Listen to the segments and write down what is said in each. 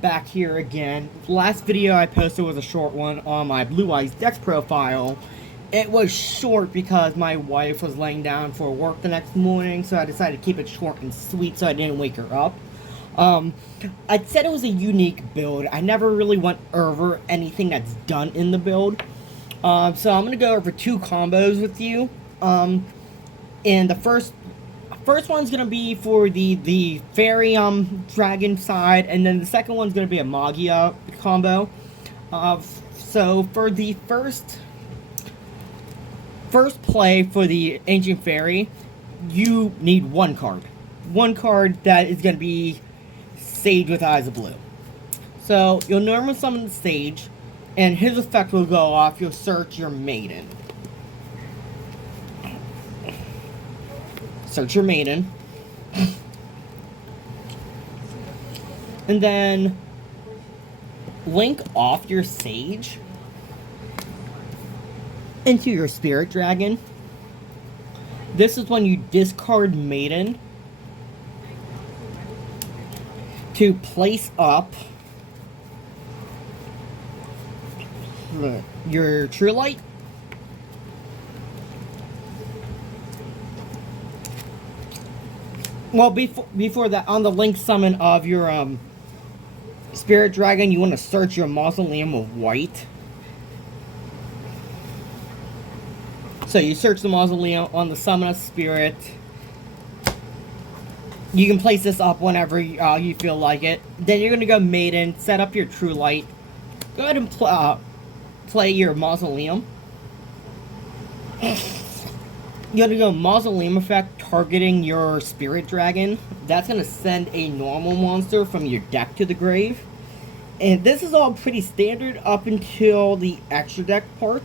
back here again. Last video I posted was a short one on my Blue Eyes Dex profile. It was short because my wife was laying down for work the next morning, so I decided to keep it short and sweet so I didn't wake her up. I said it was a unique build. I never really went over anything that's done in the build. So I'm going to go over two combos with you. And the first one's gonna be for the fairy dragon side, and then the second one's gonna be a Magia combo. So for the first play for the ancient fairy, you need one card that is gonna be Sage with Eyes of Blue. So you'll normally summon the Sage, and his effect will go off. You'll search your Maiden. Search your Maiden. And then link off your Sage into your Spirit Dragon. This is when you discard Maiden to place up your True Light. Well, before that, on the link summon of your Spirit Dragon, you want to search your Mausoleum of White. So you search the Mausoleum on the Summon of Spirit. You can place this up whenever you feel like it. Then you're going to go Maiden, set up your True Light. Go ahead and play your Mausoleum. You're going to go Mausoleum effect, targeting your Spirit Dragon. That's going to send a normal monster from your deck to the grave. And this is all pretty standard up until the extra deck part.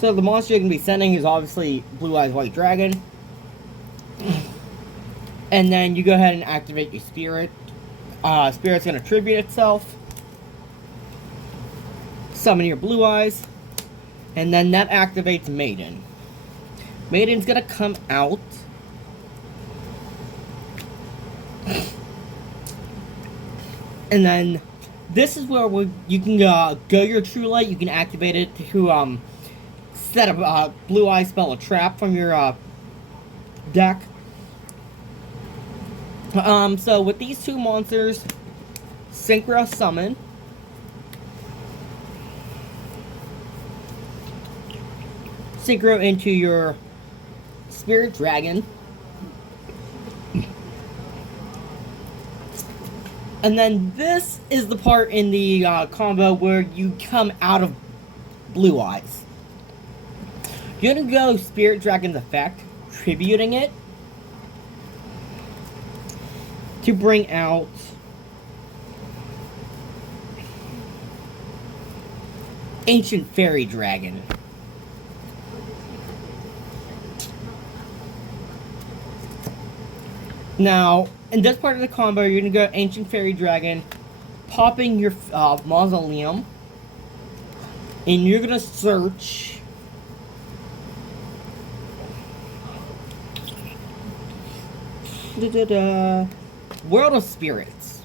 So the monster you're going to be sending is obviously Blue Eyes White Dragon. And then you go ahead and activate your Spirit. Spirit's going to tribute itself. Summon your Blue Eyes. And then that activates Maiden. Maiden's gonna come out. And then this is where you can go your True Light. You can activate it to set a Blue Eye spell, a trap from your deck. So with these two monsters, Synchro Summon. Synchro into your Spirit Dragon. And then this is the part in the combo where you come out of Blue Eyes. You're going to go Spirit Dragon's effect, tributing it to bring out Ancient Fairy Dragon. Now, in this part of the combo, you're going to go Ancient Fairy Dragon, popping your Mausoleum, and you're going to search World of Spirits.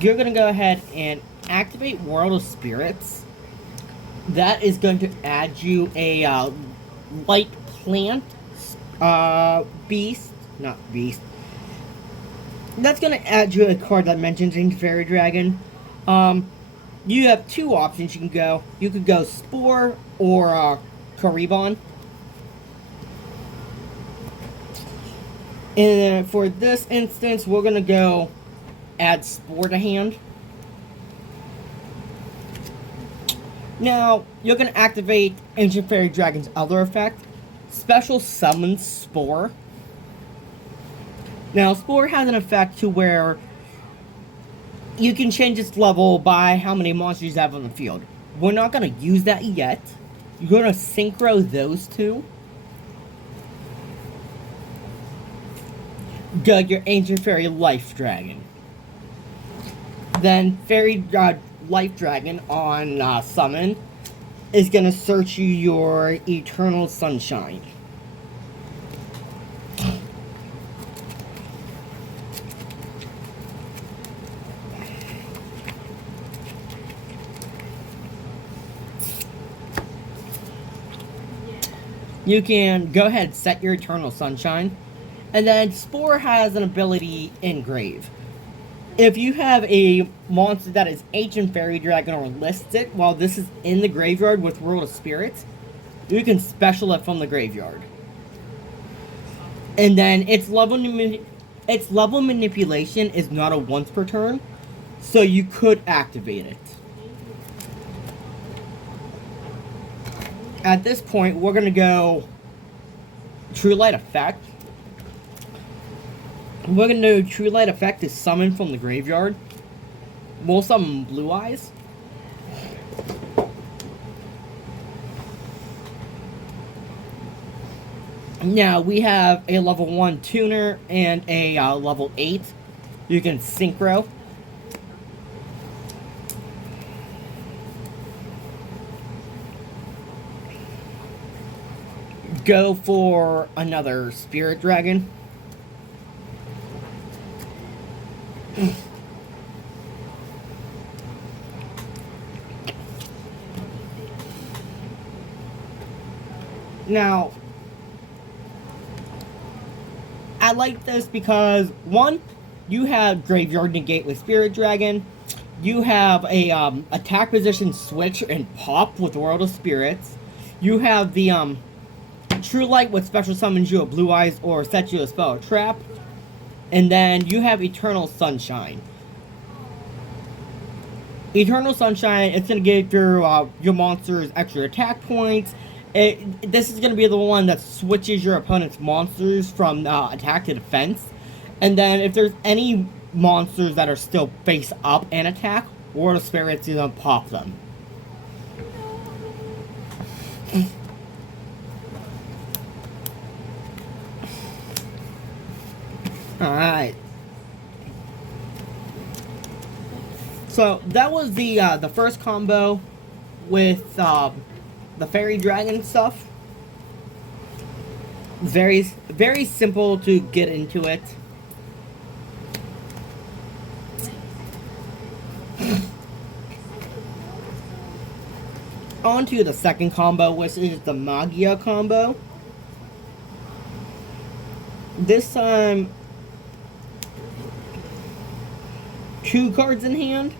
You're going to go ahead and activate World of Spirits. That is going to add you a light plant beast. Not beast. That's going to add you a card that mentions Ancient Fairy Dragon. You have two options you can go. You could go Spore or Karibon. And for this instance, we're going to go add Spore to hand. Now, you're going to activate Ancient Fairy Dragon's other effect, Special Summon Spore. Now, Spore has an effect to where you can change its level by how many monsters you have on the field. We're not going to use that yet. You're going to synchro those two. Go your Ancient Fairy Life Dragon. Then Fairy Life Dragon on summon is going to search you your Eternal Sunshine. you can go ahead and set your Eternal Sunshine. And then Spore has an ability Engrave. If you have a monster that is Ancient Fairy Dragon or lists it while this is in the graveyard with World of Spirits, you can special it from the graveyard. And then its level manipulation is not a once per turn, so you could activate it. At this point, we're going to go True Light Effect. We're going to do True Light Effect is summon from the graveyard. We'll summon Blue Eyes. Now, we have a level 1 tuner and a level 8. You can synchro. Go for another Spirit Dragon. Now, I like this because, one, you have Graveyard Negate with Spirit Dragon. You have a attack position switch and pop with World of Spirits. You have the True Light with special summons you a Blue Eyes or sets you a spell or trap. And then you have Eternal Sunshine. Eternal Sunshine, it's going to give your monsters extra attack points. This is going to be the one that switches your opponent's monsters from attack to defense. And then if there's any monsters that are still face up and attack, World of Spirits is going to pop them. Alright. So that was the first combo with the Fairy Dragon stuff. Very simple to get into it. On to the second combo, which is the Magia combo. This time, 2 cards in hand.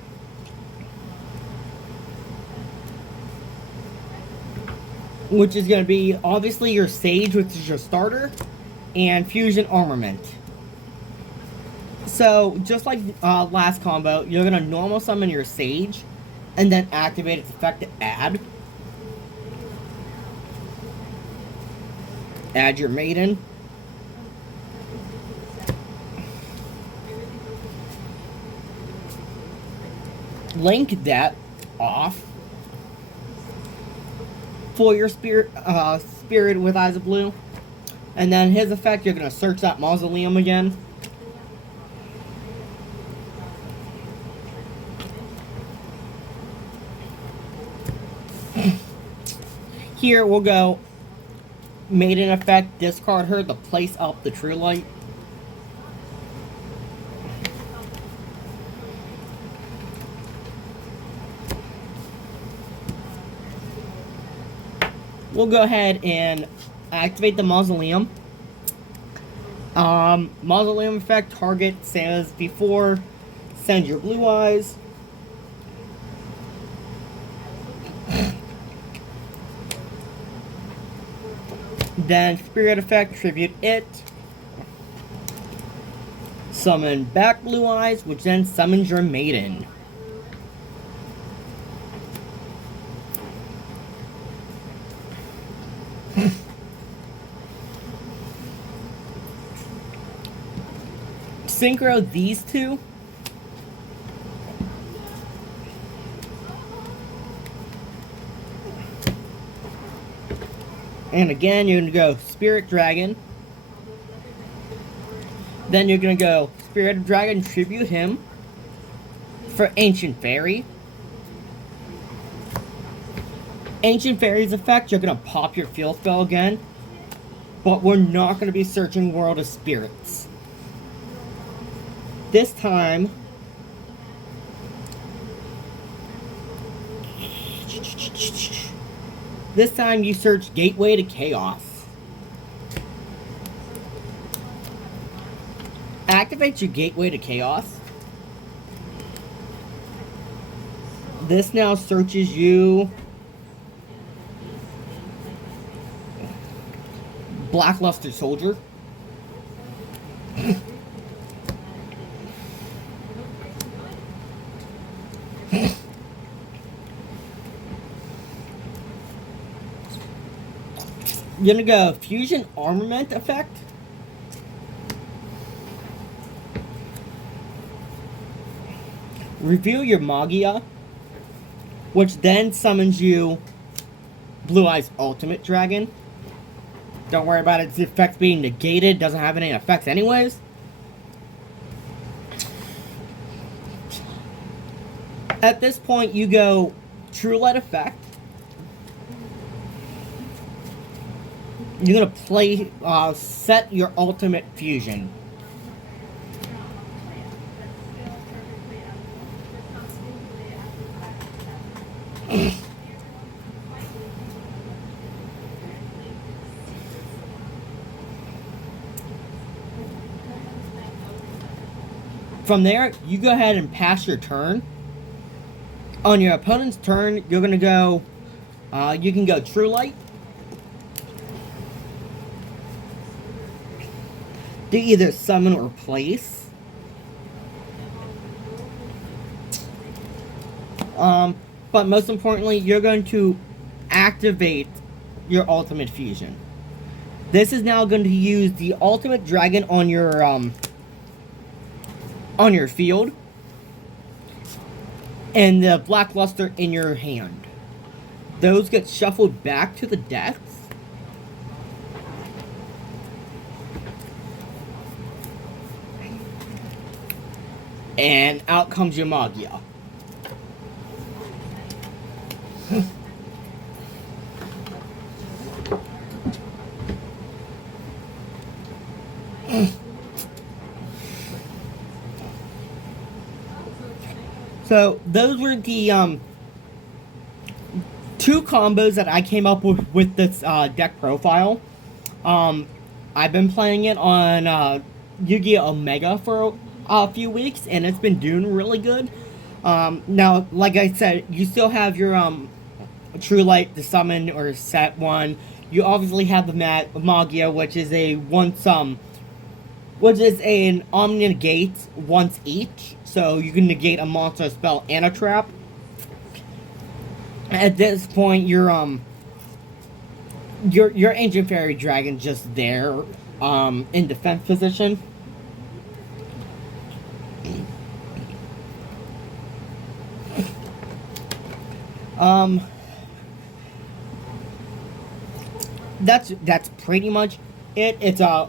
Which is going to be, obviously, your Sage, which is your starter, and Fusion Armament. So, just like last combo, you're going to normal summon your Sage, and then activate its effect to add. Add your Maiden. Link that off for your spirit with Eyes of Blue. And then his effect, you're going to search that Mausoleum again. Here we'll go Maiden effect, discard her to place up the True Light. We'll go ahead and activate the Mausoleum. Mausoleum effect, target, same as before. Send your Blue Eyes. Then Spirit effect, tribute it. Summon back Blue Eyes, which then summons your Maiden. Synchro these two. And again, you're going to go Spirit Dragon. Then you're going to go Spirit Dragon, tribute him for Ancient Fairy. Ancient Fairy's effect, you're going to pop your field spell again. But we're not going to be searching World of Spirits. This time, you search Gateway to Chaos. activates your gateway to chaos. This now searches you Blackluster Soldier. You're gonna go Fusion Armament effect. Reveal your Magia, which then summons you Blue Eyes Ultimate Dragon. Don't worry about its effects being negated, doesn't have any effects anyways. At this point, you go True Light effect. You're gonna play, set your ultimate fusion. From there, you go ahead and pass your turn. On your opponent's turn, you're gonna go, you can go True Light. To either summon or place. But most importantly, you're going to activate your ultimate fusion. This is now going to use the ultimate dragon on your field, and the Blackluster in your hand. Those get shuffled back to the decks. And out comes your Magia. So those were the two combos that I came up with this deck profile. I've been playing it on Yu-Gi-Oh! Omega for a few weeks, and it's been doing really good. Now, like I said, you still have your True Light to summon or set one. You obviously have the Magia, which is an Omni Negate once each, so you can negate a monster, spell, and a trap. At this point, your Ancient Fairy Dragon just there, in defense position. That's pretty much it. It's a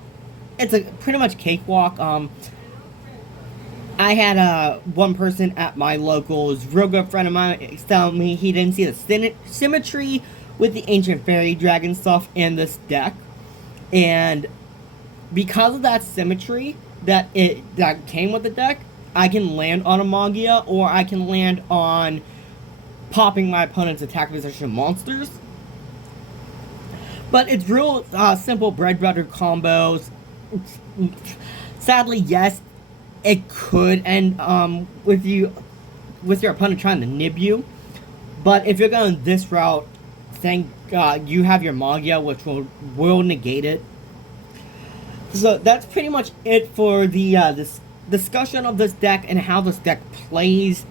pretty much cakewalk. I had one person at my locals, real good friend of mine, telling me he didn't see the symmetry with the Ancient Fairy Dragon stuff in this deck, and because of that symmetry that came with the deck, I can land on a Magia, or I can land on popping my opponent's attack position monsters. But it's real simple bread butter combos. Sadly, yes, it could end with your opponent trying to nib you. But if you're going this route, thank God you have your Magia, which will negate it. So that's pretty much it for the this discussion of this deck and how this deck plays.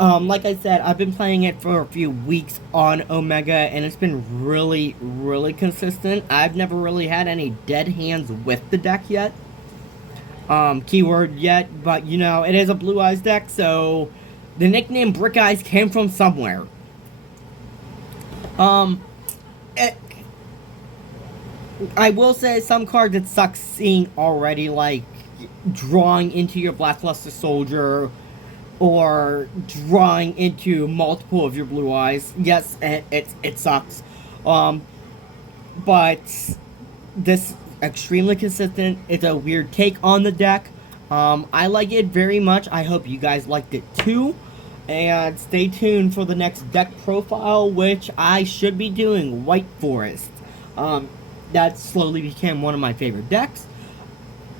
Like I said, I've been playing it for a few weeks on Omega, and it's been really, really consistent. I've never really had any dead hands with the deck yet. Keyword yet, but you know, it is a Blue Eyes deck, so the nickname Brick Eyes came from somewhere. I will say some cards that suck seeing already, like drawing into your Blackluster Soldier, or drawing into multiple of your Blue Eyes. Yes, it sucks. But this extremely consistent. It's a weird take on the deck. I like it very much. I hope you guys liked it too. And stay tuned for the next deck profile, which I should be doing White Forest. That slowly became one of my favorite decks.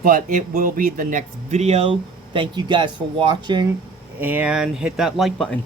but it will be the next video. Thank you guys for watching, and hit that like button.